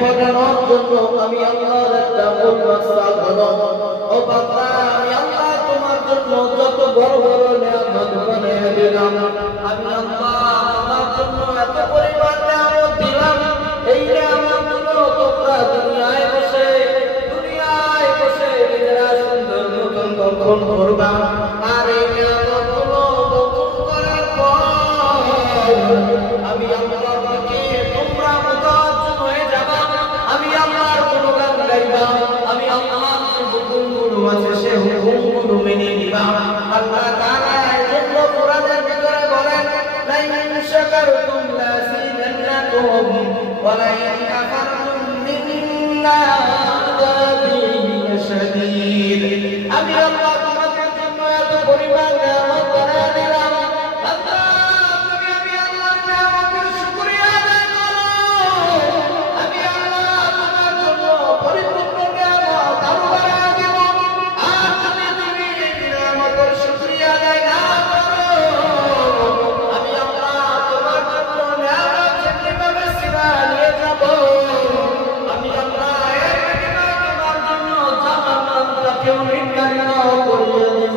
পাঠানোর জন্য আমি আল্লাহর একটা মূল রাস্তা হলো ও বাবা আমি আল্লাহ তোমার জন্য যত বড় বড় নিয়ামত বানিয়ে দিলাম আমি আল্লাহ তোমার জন্য এত পরিমাণ নিয়ামত দিলাম এই নিয়ামতগুলো তোমরা দুনিয়ায় বসে নিজেরা সুন্দর মতন ভক্ষণ করবা আর এই নিয়ামতগুলো ভক্ষণ করার পর আমি আল্লাহকে তোমরা মুতাওয়াজ্জিহ হয়ে যাবা আমি আল্লাহর গুণগান গাইবা আমি আল্লাহর যে হুকুমগুলো আছে সে হুকুমগুলো মেনে নিবা আল্লাহ তাআলা এজন্য কোরআনের ভিতরে বলেন লাইন শাকারতুম লাযিদান্নাকুম ওয়া লাইন কাফারতুম মিন্না আযাবি শাদীদ আমি আল্লাহ তোমাদের জন্য এত পরিমাণ নিয়ামত বানিয়ে দিলাম আল্লাহ তুমি আমি আল্লাহর নিয়ামতের শুকরিয়া আদায় করো আমি আল্লাহ তোমার জন্য পরিপূর্ণ নিয়ামত আরো বাড়িয়ে দেব আর যদি তুমি এই নিয়ামতের শুকরিয়া আদায় না করো আমি আল্লাহ তোমার জন্য নিয়ামত যেভাবে সিনা নিয়ে যাব আমি আল্লাহ এর বিনিময়ে তোমার জন্য জান্নাতটাকেও নির্ধারিত করে দেব